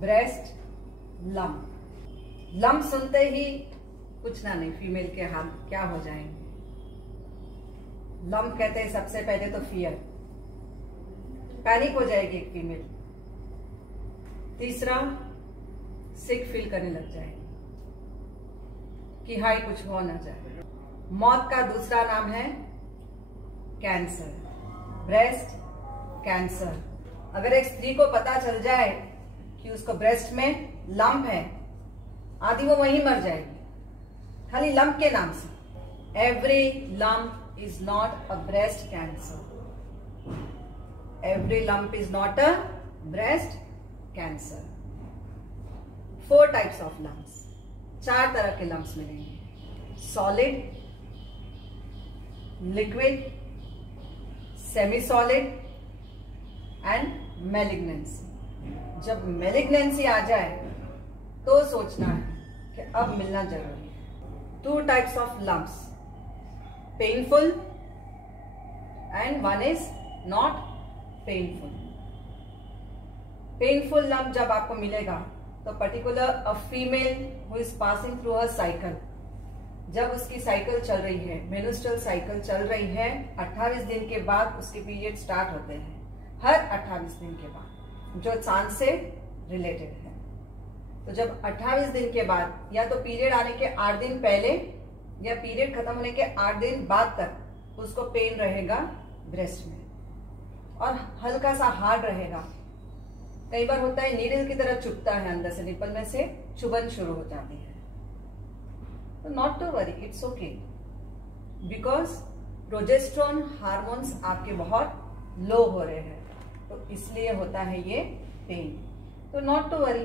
Breast lump. Lump सुनते ही कुछ ना नहीं, फीमेल के हाथ क्या हो जाएंगे। लंप कहते हैं सबसे पहले तो फियर, पैनिक हो जाएगी एक फीमेल। तीसरा, सिक फील करने लग जाएगी कि हाई कुछ हो ना जाए। मौत का दूसरा नाम है कैंसर, ब्रेस्ट कैंसर। अगर एक स्त्री को पता चल जाए कि उसको ब्रेस्ट में लंप है, आधी वो वहीं मर जाएगी खाली लंप के नाम से। Every lump is not a breast cancer, every lump is not a breast cancer. 4 types of lumps, 4 तरह के लंप्स मिलेंगे। Solid, liquid, semi solid and malignancy. जब मैलिग्नेंसी आ जाए तो सोचना है कि अब मिलना जरूरी है। 2 types of lumps, painful and 1 is not painful. Painful lump जब आपको मिलेगा तो particular a female who is passing through her cycle, जब उसकी साइकिल चल रही है, मेन्स्ट्रुअल साइकिल चल रही है, 28 दिन के बाद उसके पीरियड स्टार्ट होते हैं। हर 28 दिन के बाद, जो चांद से रिलेटेड है। तो जब 28 दिन के बाद, या तो पीरियड आने के 8 दिन पहले या पीरियड खत्म होने के 8 दिन बाद तक उसको पेन रहेगा ब्रेस्ट में और हल्का सा हार्ड रहेगा। कई बार होता है नीडल की तरह चुभता है, अंदर से निपल में से चुभन शुरू हो जाती है। तो not to worry, it's okay, because progesterone hormones आपके बहुत लो हो रहे हैं, तो इसलिए होता है ये पेन। तो not to worry,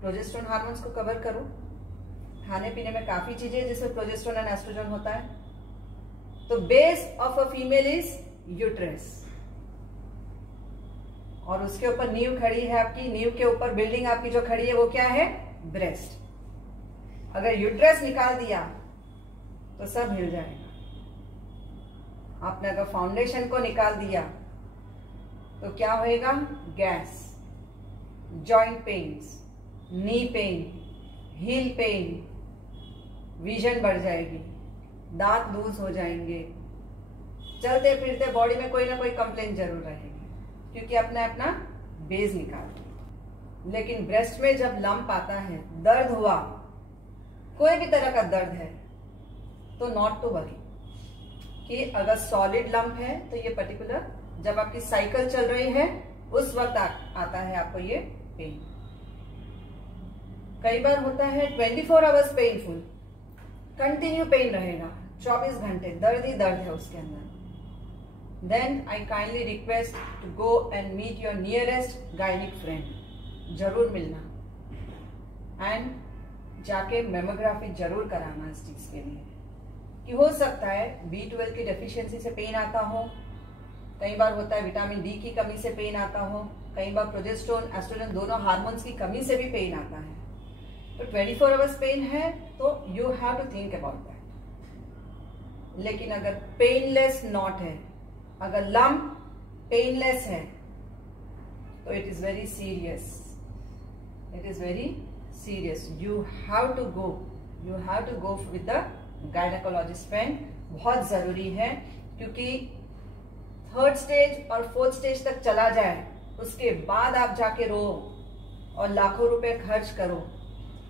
progesterone hormones को कवर करो। खाने पीने में काफी चीजें हैं जिसमें प्रोजेस्टेरोन एंड एस्ट्रोजन होता है। तो base of a female is uterus, और उसके ऊपर नींव खड़ी है आपकी, नींव के ऊपर बिल्डिंग आपकी जो खड़ी है वो क्या है? ब्रेस्ट। अगर यूट्रस निकाल दिया तो सब हिल जाएगा। आपने अगर फाउंडेशन को निकाल दिया तो क्या होएगा? Gas, joint pains, knee pain, heal pen, vision बढ़ जाएगी, दांत लूज हो जाएंगे, चलते फिरते बॉडी में कोई ना कोई कंप्लेंट जरूर रहेगी, क्योंकि अपने अपना बेस निकाल दिया। लेकिन ब्रेस्ट में जब लंप आता है, दर्द हुआ, कोई भी तरह का दर्द है, तो नॉट टू वरी कि अगर सॉलिड लंप है तो ये पर्टिकुलर जब आपकी साइकिल चल रही है उस वक्त आता है आपको ये पेन। कई बार होता है 24 आवर्स पेनफुल, कंटिन्यू पेन रहेगा, 24 घंटे दर्द ही दर्द है उसके अंदर। Then I kindly request to go and meet your nearest gynaec friend, जरूर मिलना एंड जाके मेमोग्राफी जरूर कराना इस चीज के लिए कि हो सकता है B12 की डेफिशिएंसी से पेन आता हो, कई बार होता है विटामिन डी की कमी से पेन आता हो, कई बार प्रोजेस्टेरोन एस्ट्रोजन दोनों हार्मोन्स की कमी से भी पेन आता है। तो 24 आवर्स पेन है तो you have to think about that. लेकिन अगर पेनलेस नॉट है, अगर लंप पेनलेस है, तो it is very serious, it is very serious. You have to go with the gynaecologist friend, बहुत जरूरी है, क्योंकि 3rd स्टेज और 4th स्टेज तक चला जाए उसके बाद आप जाके रो और लाखों रुपए खर्च करो,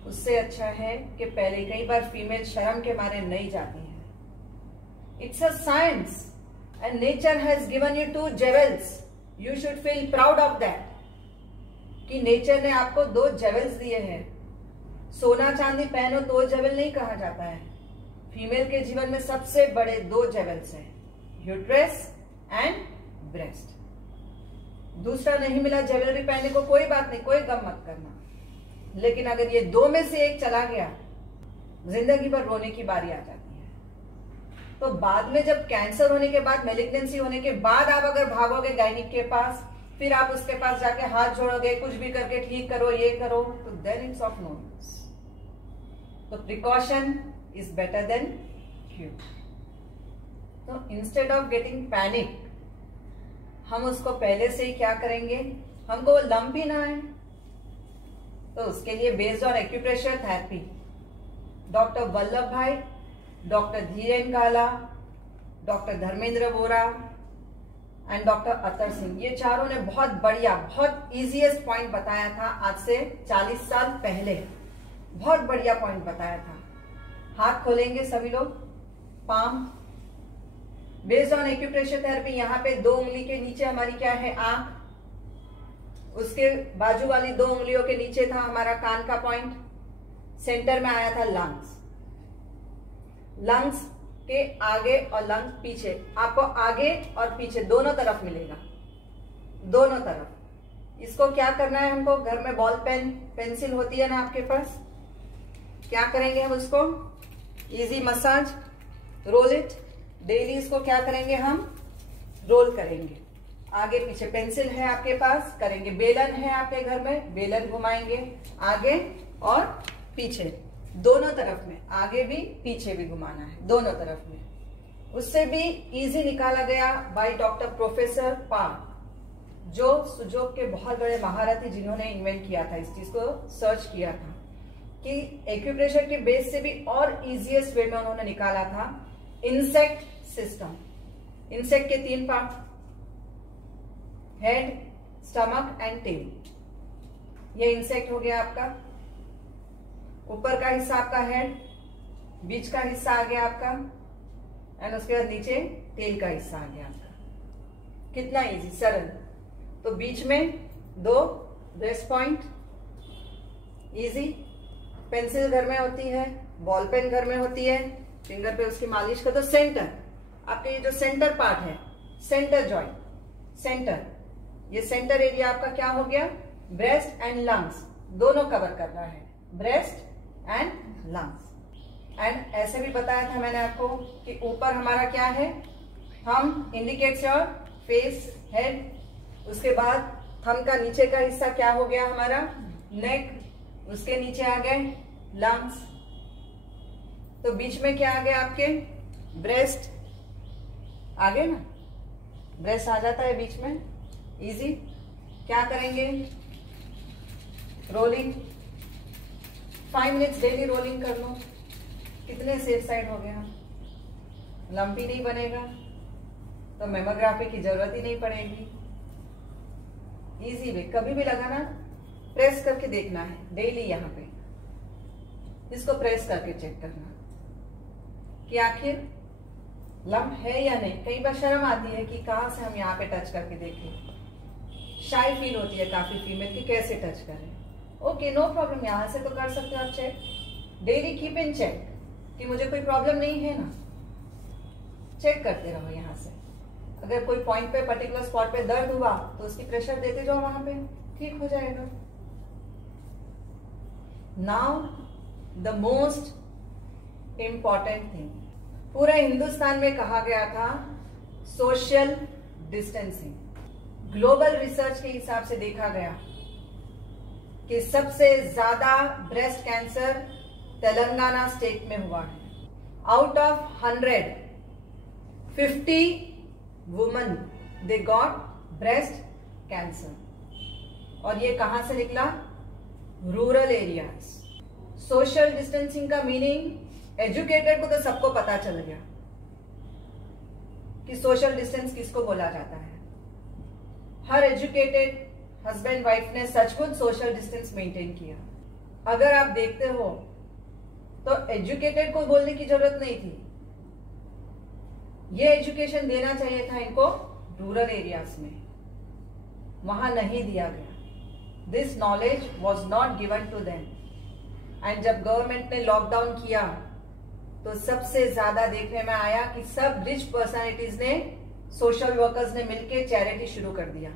उससे अच्छा है कि पहले। कई बार फीमेल शर्म के मारे नहीं जाती है। It's a science and nature has given you 2 jewels, you should feel proud of that कि नेचर ने आपको 2 जेवल्स दिए हैं। सोना चांदी पहनो तो जेवल नहीं कहा जाता है। फीमेल के जीवन में सबसे बड़े 2 जेवल्स हैं, यूट्रस एंड ब्रेस्ट। दूसरा नहीं मिला ज्वेलरी पहनने को, कोई बात नहीं, कोई गम मत करना। लेकिन अगर ये 2 में से एक चला गया, जिंदगी भर रोने की बारी आ जाती है। तो बाद में जब कैंसर होने के बाद, मैलिग्नेंसी होने के बाद आप अगर भागोगे गायनिक के पास, फिर आप उसके पास जाके हाथ जोड़ोगे, कुछ भी करके ठीक करो, ये करो, तो then it's of no use. तो precaution is better than cure. तो इंस्टेड ऑफ गेटिंग पैनिक, हम उसको पहले से ही क्या करेंगे, हमको वो लंप ही ना आए, उसके लिए based on acupressure therapy doctor Vallabh Bhai, doctor Dhiren Kala, doctor Dharmendra Bora and doctor Atar Singh, ये चारों ने बहुत बढ़िया, बहुत इजीएस्ट पॉइंट बताया था आज से 40 साल पहले। बहुत बढ़िया पॉइंट बताया था। हाथ खोलेंगे सभी लोग, palm, based on acupressure therapy. यहाँ पे 2 उंगली के नीचे हमारी क्या है, आंख, उसके बाजू वाली 2 उंगलियों के नीचे था हमारा कान का पॉइंट, सेंटर में आया था लंग्स, लंग्स के आगे और लंग्स पीछे। आपको आगे और पीछे दोनों तरफ मिलेगा, दोनों तरफ। इसको क्या करना है हमको, घर में बॉल पेन, पेंसिल होती है ना आपके पास, क्या करेंगे हम उसको, easy massage, roll it daily. इसको क्या करेंगे हम, रोल करेंगे आगे पीछे। पेंसिल है आपके पास, करेंगे। बेलन है आपके घर में, बेलन घुमाएंगे आगे और पीछे, दोनों तरफ में, आगे भी पीछे भी घुमाना है, दोनों तरफ में। उससे भी इजी निकाला गया बाय डॉक्टर प्रोफेसर पाल, जो सुजोग के बहुत बड़े महारथी, जिन्होंने इन्वेंट किया था, इस चीज को सर्च किया था कि एक्यूप्रेशर के बेस से भी और इजीएस्ट वे में उन्होंने निकाला था इंसेक्ट सिस्टम। इंसेक्ट के 3 part, head, stomach and tail. ये इंसेक्ट हो गया आपका, ऊपर का हिस्सा आपका हेड, बीच का हिस्सा आ गया आपका, एंड उसके बाद नीचे टेल का हिस्सा आ गया आपका। कितना इजी, सरल। तो बीच में 2 ब्रेस्ट पॉइंट, इजी। पेंसिल घर में होती है, बॉल पेन घर में होती है, फिंगर पे उसकी मालिश कर दो। सेंटर, आपके ये जो सेंटर पार्ट है, सेंटर जॉइंट, सेंटर, ये सेंटर एरिया आपका क्या हो गया, ब्रेस्ट एंड लंग्स दोनों कवर कर रहा है, ब्रेस्ट एंड लंग्स। एंड ऐसे भी बताया था मैंने आपको कि ऊपर हमारा क्या है, हम इंडिकेट्स योर फेस, हेड, उसके बाद थंब का नीचे का हिस्सा क्या हो गया हमारा, नेक, उसके नीचे आ गए लंग्स। तो बीच में क्या आ गया आपके, ब्रेस्ट आ गए ना, ब्रेस्ट आ जाता है बीच में, इजी। क्या करेंगे, रोलिंग, 5 मिनट्स डेली रोलिंग कर लो। कितने सेफ साइड हो गया, लंपी नहीं बनेगा, तो मेमोग्राफी की जरूरत ही नहीं पड़ेगी। इजी वे, कभी भी लगाना, प्रेस करके देखना है डेली। यहाँ पे इसको प्रेस करके चेक करना कि आखिर लंप है या नहीं। कई बार शर्म आती है कि कहां से हम यहाँ पे टच करके देखें, शाई फील होती है काफी फीमेल की, कैसे टच करें। ओके, नो प्रॉब्लम, यहां से तो कर सकते हो आप check. Daily keep in check कि मुझे कोई प्रॉब्लम नहीं है ना, चेक करते रहो यहाँ से। अगर कोई पॉइंट पे, पर्टिकुलर स्पॉट पे दर्द हुआ तो उसकी प्रेशर देते जाओ, वहां पे ठीक हो जाएगा। Now the most important thing, पूरे हिंदुस्तान में कहा गया था सोशल डिस्टेंसिंग। ग्लोबल रिसर्च के हिसाब से देखा गया कि सबसे ज्यादा ब्रेस्ट कैंसर तेलंगाना स्टेट में हुआ है। Out of 100, 50 women they got breast cancer. और ये कहां से निकला, रूरल एरियाज। सोशल डिस्टेंसिंग का मीनिंग, एजुकेटेड को तो सबको पता चल गया कि सोशल डिस्टेंस किसको बोला जाता है। हर एजुकेटेड हस्बैंड वाइफ ने सचमुच सोशल डिस्टेंस मेंटेन किया। अगर आप देखते हो तो एजुकेटेड को बोलने की जरूरत नहीं थी, ये एजुकेशन देना चाहिए था इनको रूरल एरियाज में, वहां नहीं दिया गया। This knowledge was not given to them. And जब गवर्नमेंट ने लॉकडाउन किया तो सबसे ज्यादा देखने में आया कि सब रिच पर्सनालिटीज ने, सोशल वर्कर्स ने मिलकर चैरिटी शुरू कर दिया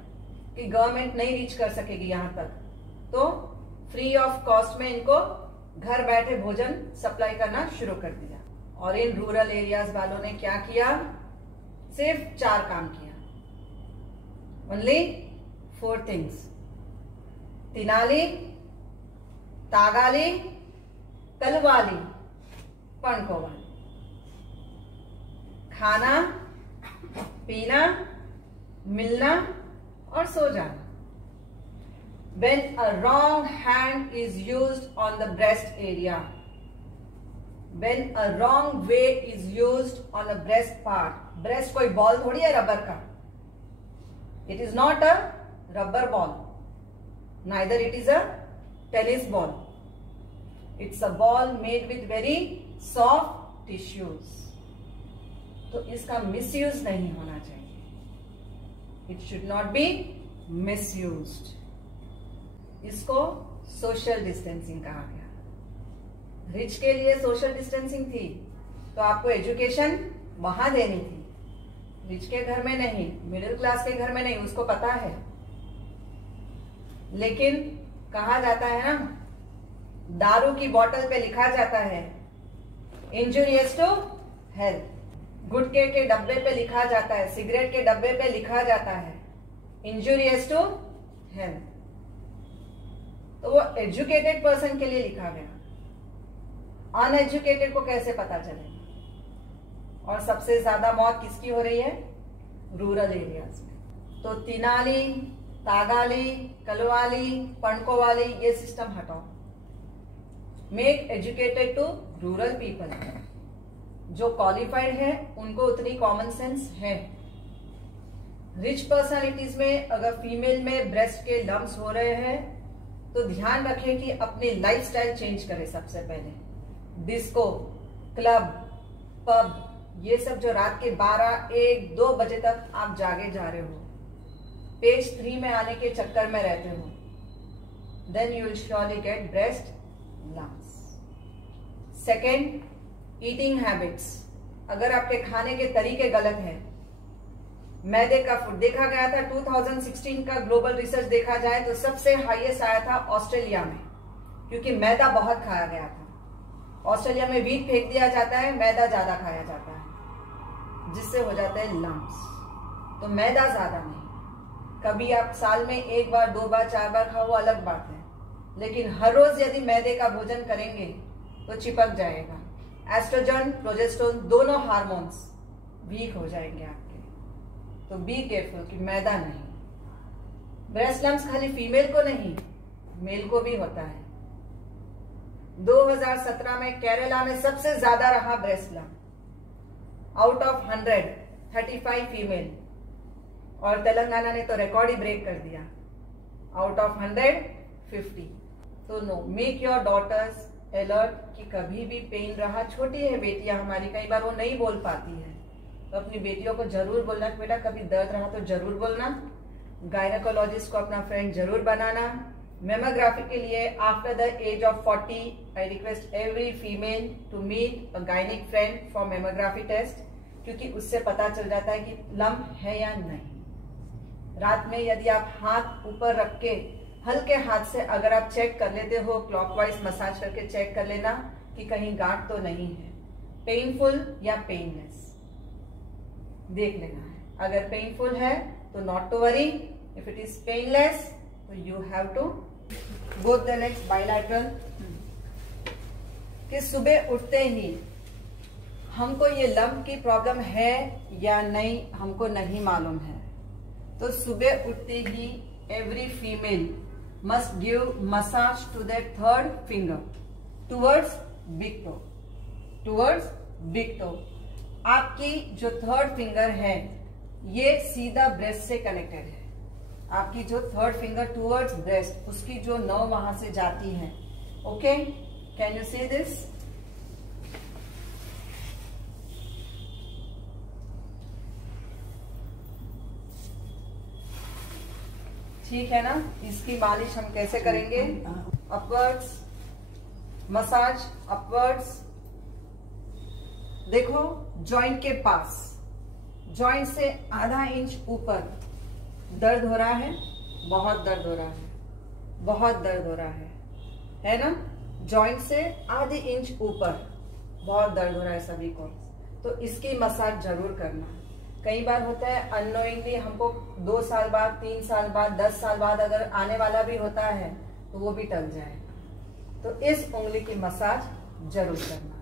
कि गवर्नमेंट नहीं रीच कर सकेगी यहां तक, तो फ्री ऑफ कॉस्ट में इनको घर बैठे भोजन सप्लाई करना शुरू कर दिया। और इन रूरल एरियाज वालों ने क्या किया, सिर्फ 4 काम किया, ओनली 4 थिंग्स। तिनाली, तागाली, तलवाली, पणकोवाली। खाना, पीना, मिलना और सो जाना। When a wrong hand is used on the breast area, when a wrong way is used on a breast part, breast कोई बॉल थोड़ी है रबर का, it is not a rubber ball, neither it is a tennis ball, it's a ball made with very soft tissues. तो इसका misuse नहीं होना चाहिए, it should not be misused. इसको सोशल डिस्टेंसिंग कहा गया। रिच के लिए सोशल डिस्टेंसिंग थी तो आपको एजुकेशन वहां देनी थी, रिच के घर में नहीं, मिडिल क्लास के घर में नहीं, उसको पता है। लेकिन कहा जाता है ना, दारू की बोतल पे लिखा जाता है इंजूरियस टू हेल्थ, गुटखे के डब्बे पे लिखा जाता है, सिगरेट के डब्बे पे लिखा जाता है इंजूरियस टू हेल्थ। तो वो एजुकेटेड पर्सन के लिए लिखा गया, अनएजुकेटेड को कैसे पता चलेगा? और सबसे ज्यादा मौत किसकी हो रही है? रूरल एरियाज में। तो तिनाली, तागाली, कलवाली, पणकोवाली ये सिस्टम हटाओ, make educated to rural people. जो क्वालिफाइड है उनको उतनी कॉमन सेंस है। रिच पर्सनालिटीज में अगर फीमेल में ब्रेस्ट के लम्प्स हो रहे हैं तो ध्यान रखें कि अपनी लाइफस्टाइल चेंज करें। सबसे पहले डिस्को, क्लब, पब, ये सब जो रात के 12, 1, 2 बजे तक आप जागे जा रहे हो, पेज 3 में आने के चक्कर में रहते हो, then you will surely get breast lumps. Second, eating habits. अगर आपके खाने के तरीके गलत हैं, मैदे का फूड देखा गया था 2016 का ग्लोबल रिसर्च देखा जाए तो सबसे हाईएस्ट आया था ऑस्ट्रेलिया में, क्योंकि मैदा बहुत खाया गया था। ऑस्ट्रेलिया में व्हीट फेंक दिया जाता है, मैदा ज्यादा खाया जाता है, जिससे हो जाते हैं लम्प्स। तो मैदा ज्यादा नहीं, कभी आप साल में 1 बार, 2 बार, 4 बार खाओ, अलग बात है, लेकिन हर रोज यदि मैदे का भोजन करेंगे तो चिपक जाएगा। एस्ट्रोजन, प्रोजेस्टेरोन दोनों हार्मोन्स वीक हो जाएंगे आपके। तो बी केयरफुल कि मैदा नहीं। ब्रेस्ट लम्प्स खाली फीमेल को नहीं, मेल को भी होता है। 2017 में केरला में सबसे ज्यादा रहा breast lump, out of 100 35 female, और तेलंगाना ने तो रिकॉर्ड ही ब्रेक कर दिया, आउट ऑफ 100 50। तो no, make your daughters alert कि कभी भी पेन रहा, छोटी है बेटियां हमारी, कई बार वो नहीं बोल पाती है, तो अपनी बेटियों को जरूर बोलना कि बेटा कभी दर्द रहा तो जरूर बोलना। गायनेकोलॉजिस्ट को अपना फ्रेंड जरूर बनाना। मेमोग्राफी के लिए after the age of 40 I request every female to meet a gynaec friend for mammography test, क्योंकि उससे पता चल जाता है कि लम्प है या नहीं। रात में यदि आप हाथ ऊपर रख के हल्के हाथ से अगर आप चेक कर लेते हो, क्लॉकवाइज मसाज करके चेक कर लेना कि कहीं गांठ तो नहीं है, पेनफुल या पेनलेस देख लेना है। अगर पेनफुल है तो not to worry, if it is painless तो you have to go the next bilateral. कि सुबह उठते ही हमको ये लम्प की प्रॉब्लम है या नहीं हमको नहीं मालूम है, तो सुबह उठते ही every female must give massage to that 3rd finger towards big toe, towards big toe. आपकी जो 3rd फिंगर है ये सीधा ब्रेस्ट से कनेक्टेड है। आपकी जो 3rd फिंगर टुवर्ड्स ब्रेस्ट, उसकी जो नर्व वहां से जाती है। Okay, can you see this? ठीक है ना? इसकी मालिश हम कैसे करेंगे? Upwards massage, upwards. देखो जॉइंट के पास, जॉइंट से आधा इंच ऊपर दर्द हो रहा है, बहुत दर्द हो रहा है, बहुत दर्द हो रहा है ना? जॉइंट से आधी इंच ऊपर बहुत दर्द हो रहा है सभी को, तो इसकी मसाज जरूर करना। कई बार होता है अननोइंगली हमको 2 साल बाद, 3 साल बाद, 10 साल बाद अगर आने वाला भी होता है तो वो भी टल जाएगा। तो इस उंगली की मसाज जरूर करना।